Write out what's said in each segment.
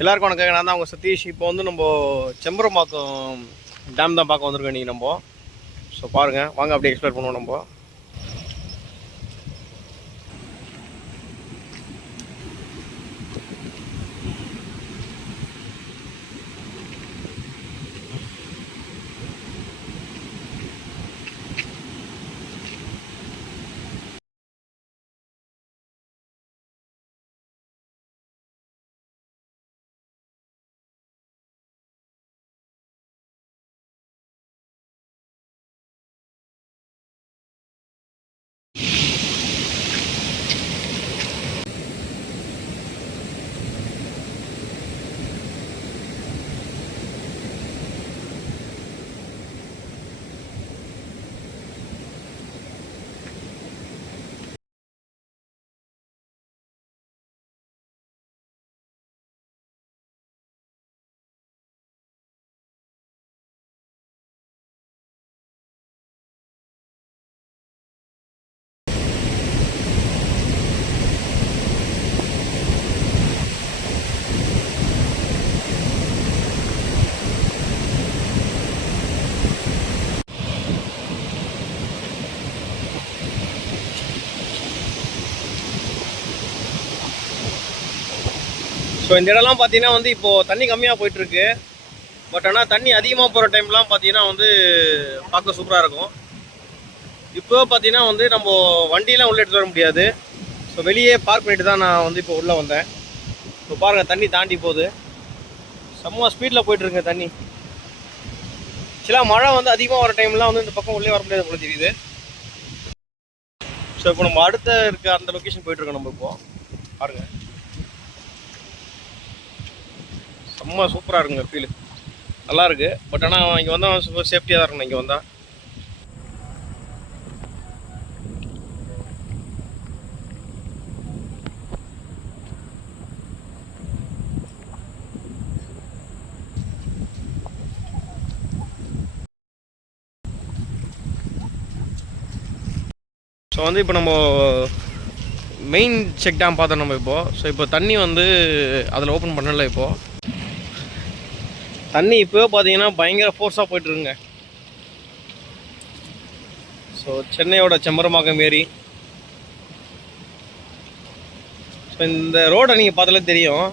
எல்லாருக்கும் வணக்கம். நான் தான் அவங்க சதீஷ். இப்போ வந்து நம்ம செம்பரம்பாக்கம் டேம் தான் பார்க்க வந்திருக்கோம் இன்றைக்கி நம்ம. ஸோ பாருங்கள், வாங்க அப்படியே எக்ஸ்ப்ளோர் பண்ணுவோம் நம்ம. ஸோ இந்த இடம்லாம் பார்த்தீங்கன்னா வந்து இப்போது தண்ணி கம்மியாக போயிட்டுருக்கு. பட் ஆனால் தண்ணி அதிகமாக போகிற டைம்லாம் பார்த்தீங்கன்னா வந்து பார்க்க சூப்பராக இருக்கும். இப்போ பார்த்தீங்கன்னா வந்து நம்ம வண்டியெலாம் உள்ளே எடுத்து வர முடியாது. ஸோ வெளியே பார்க் பண்ணிட்டு தான் நான் வந்து இப்போ உள்ளே வந்தேன். இப்போ பாருங்கள், தண்ணி தாண்டி போகுது. செம்ம ஸ்பீடில் போயிட்டுருங்க தண்ணி. ஆக்சுவலாக மழை வந்து அதிகமாக வர டைம்லாம் வந்து இந்த பக்கம் உள்ளே வர முடியாது போல தெரியுது. ஸோ இப்போ நம்ம அடுத்த இருக்க அந்த லொக்கேஷன் போயிட்டுருக்கோம் நம்ம. இப்போ பாருங்கள், செம்ம சூப்பராக இருக்குங்க, ஃபீலு நல்லா இருக்கு. பட் ஆனால் இங்கே வந்தால் சூப்பர் சேஃப்டியாக தான் இருக்கணும் இங்கே வந்தால். ஸோ வந்து இப்போ நம்ம மெயின் செக் டேம் பார்த்தோம் நம்ம இப்போது. ஸோ இப்போ தண்ணி வந்து அதில் ஓப்பன் பண்ணல. இப்போது தண்ணி இப்போ பார்த்தீங்கன்னா பயங்கர ஃபோர்ஸாக போய்ட்டுருங்க. ஸோ சென்னையோட செம்பரம்பாக்கம் ஏரி. ஸோ இந்த ரோடை நீங்கள் பார்த்தாலே தெரியும்.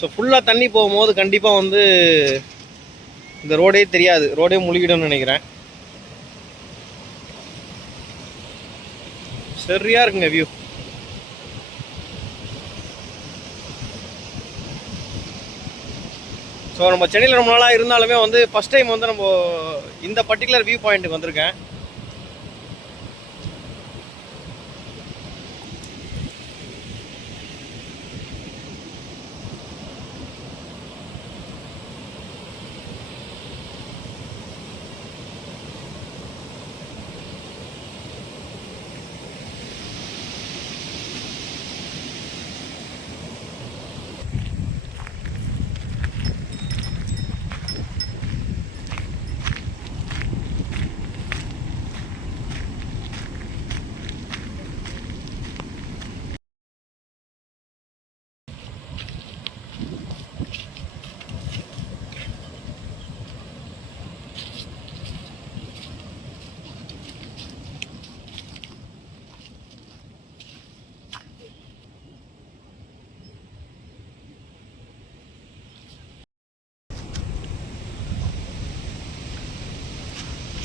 ஸோ ஃபுல்லாக தண்ணி போகும்போது கண்டிப்பாக வந்து இந்த ரோடே தெரியாது, ரோடே முழுகிடும்னு நினைக்கிறேன். சரியாக இருக்குங்க வியூ. ஸோ நம்ம சென்னையில் ரொம்ப நாளாக இருந்தாலுமே வந்து ஃபஸ்ட் டைம் வந்து நம்ம இந்த பர்டிகுலர் வியூ பாயிண்ட்டுக்கு வந்திருக்கேன்.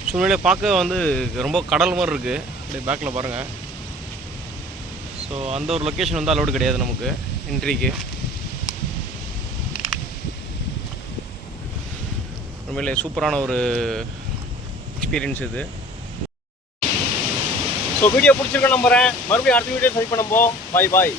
சூழ்நிலையை பார்க்க வந்து ரொம்ப கடல் மாதிரி இருக்குது. அப்படியே பேக்கில் பாருங்கள். ஸோ அந்த ஒரு லொக்கேஷன் வந்து அலோடு கிடையாது நமக்கு என்ட்ரிக்கு. உண்மையிலே சூப்பரான ஒரு எக்ஸ்பீரியன்ஸ் இது. ஸோ வீடியோ பிடிச்சிருக்க நம்புகிறேன். மறுபடியும் அடுத்த வீடியோ சரி பண்ணும்போது பாய் பாய்.